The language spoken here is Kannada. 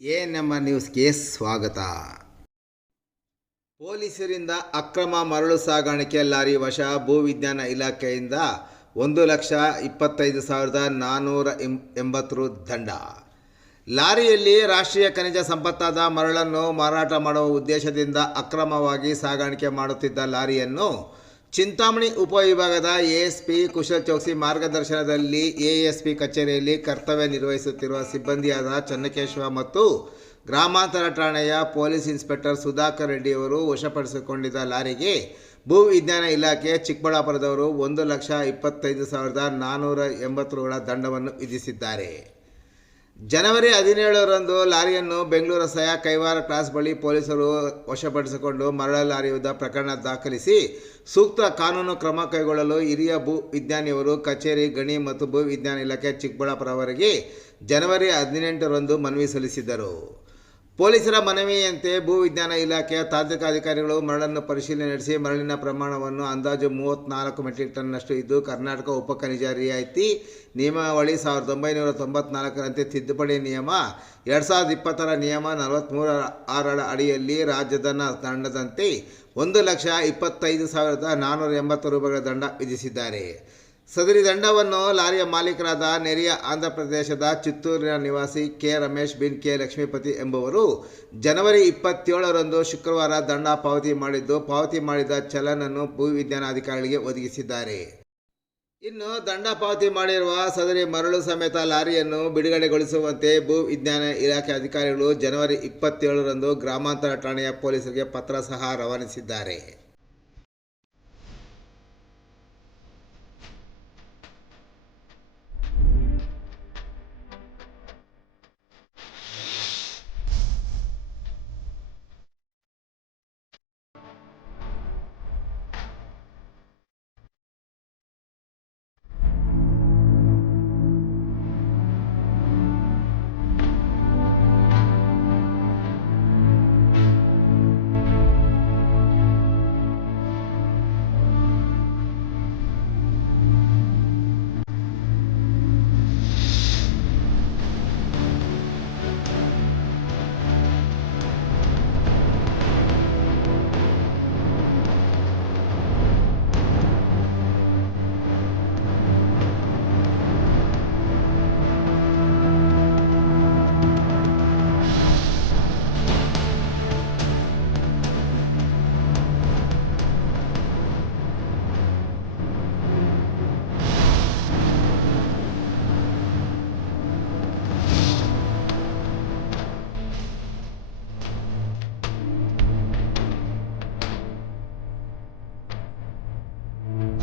ಎಎನ್ಎಂ ನ್ಯೂಸ್ಗೆ ಸ್ವಾಗತ. ಪೊಲೀಸರಿಂದ ಅಕ್ರಮ ಮರಳು ಸಾಗಾಣಿಕೆ ಲಾರಿ ವಶ. ಭೂವಿಜ್ಞಾನ ಇಲಾಖೆಯಿಂದ 1,25,480 ರು ದಂಡ. ಲಾರಿಯಲ್ಲಿ ರಾಷ್ಟ್ರೀಯ ಖನಿಜ ಸಂಪತ್ತಾದ ಮರಳನ್ನು ಮಾರಾಟ ಮಾಡುವ ಉದ್ದೇಶದಿಂದ ಅಕ್ರಮವಾಗಿ ಸಾಗಾಣಿಕೆ ಮಾಡುತ್ತಿದ್ದ ಲಾರಿಯನ್ನು ಚಿಂತಾಮಣಿ ಉಪವಿಭಾಗದ ಎಎಸ್ಪಿ ಕುಶಲ್ ಚೌಕ್ಸಿ ಮಾರ್ಗದರ್ಶನದಲ್ಲಿ ಎಎಸ್ಪಿ ಕಚೇರಿಯಲ್ಲಿ ಕರ್ತವ್ಯ ನಿರ್ವಹಿಸುತ್ತಿರುವ ಸಿಬ್ಬಂದಿಯಾದ ಚನ್ನಕೇಶವ ಮತ್ತು ಗ್ರಾಮಾಂತರ ಠಾಣೆಯ ಪೊಲೀಸ್ ಇನ್ಸ್ಪೆಕ್ಟರ್ ಸುಧಾಕರ್ ರೆಡ್ಡಿಯವರು ವಶಪಡಿಸಿಕೊಂಡಿದ್ದ ಲಾರಿಗೆ ಭೂವಿಜ್ಞಾನ ಇಲಾಖೆ ಚಿಕ್ಕಬಳ್ಳಾಪುರದವರು 1,25,480 ರುಗಳ ದಂಡವನ್ನು ವಿಧಿಸಿದ್ದಾರೆ. ಜನವರಿ 17ರಂದು ಲಾರಿಯನ್ನು ಬೆಂಗಳೂರು ಸಹ ಕೈವಾರ ಕ್ರಾಸ್ ಬಳಿ ಪೊಲೀಸರು ವಶಪಡಿಸಿಕೊಂಡು ಮರಳ ಲಾರಿ ವಿರುದ್ಧ ಪ್ರಕರಣ ದಾಖಲಿಸಿ ಸೂಕ್ತ ಕಾನೂನು ಕ್ರಮ ಕೈಗೊಳ್ಳಲು ಹಿರಿಯ ಭೂ ವಿಜ್ಞಾನಿಯವರು ಕಚೇರಿ ಗಣಿ ಮತ್ತು ಭೂ ವಿಜ್ಞಾನ ಇಲಾಖೆ ಚಿಕ್ಕಬಳ್ಳಾಪುರ ಅವರಿಗೆ ಜನವರಿ 18ರಂದು ಮನವಿ ಸಲ್ಲಿಸಿದ್ದರು. ಪೊಲೀಸರ ಮನವಿಯಂತೆ ಭೂ ವಿಜ್ಞಾನ ಇಲಾಖೆಯ ತಾಂತ್ರಿಕ ಅಧಿಕಾರಿಗಳು ಮರಳನ್ನು ಪರಿಶೀಲನೆ ನಡೆಸಿ ಮರಳಿನ ಪ್ರಮಾಣವನ್ನು ಅಂದಾಜು 34 ಮೆಟ್ರಿಕ್ ಟನ್ನಷ್ಟು ಇದ್ದು, ಕರ್ನಾಟಕ ಉಪ ಖನಿಜ ರಿಯಾಯಿತಿ ನಿಯಮಾವಳಿ 1994ರಂತೆ ತಿದ್ದುಪಡಿ ನಿಯಮ 2020ರ ನಿಯಮ 43(6) ಅಡಿಯಲ್ಲಿ ರಾಜ್ಯದ ದಂಡದಂತೆ 1,25,480 ರೂಪಾಯಿಗಳ ದಂಡ ವಿಧಿಸಿದ್ದಾರೆ. ಸದರಿ ದಂಡವನ್ನು ಲಾರಿಯ ಮಾಲೀಕರಾದ ನೆರೆಯ ಆಂಧ್ರಪ್ರದೇಶದ ಚಿತ್ತೂರಿನ ನಿವಾಸಿ ಕೆ. ರಮೇಶ್ ಬಿನ್ ಕೆ. ಲಕ್ಷ್ಮೀಪತಿ ಎಂಬುವರು ಜನವರಿ 27ರಂದು ಶುಕ್ರವಾರ ದಂಡ ಪಾವತಿ ಮಾಡಿದ್ದು, ಪಾವತಿ ಮಾಡಿದ ಚಲನನ್ನು ಭೂವಿಜ್ಞಾನ ಅಧಿಕಾರಿಗಳಿಗೆ ಒದಗಿಸಿದ್ದಾರೆ. ಇನ್ನು ದಂಡ ಪಾವತಿ ಮಾಡಿರುವ ಸದರಿ ಮರಳು ಸಮೇತ ಲಾರಿಯನ್ನು ಬಿಡುಗಡೆಗೊಳಿಸುವಂತೆ ಭೂ ವಿಜ್ಞಾನ ಇಲಾಖೆ ಅಧಿಕಾರಿಗಳು ಜನವರಿ 27ರಂದು ಗ್ರಾಮಾಂತರ ಠಾಣೆಯ ಪೊಲೀಸರಿಗೆ ಪತ್ರ ಸಹ ರವಾನಿಸಿದ್ದಾರೆ.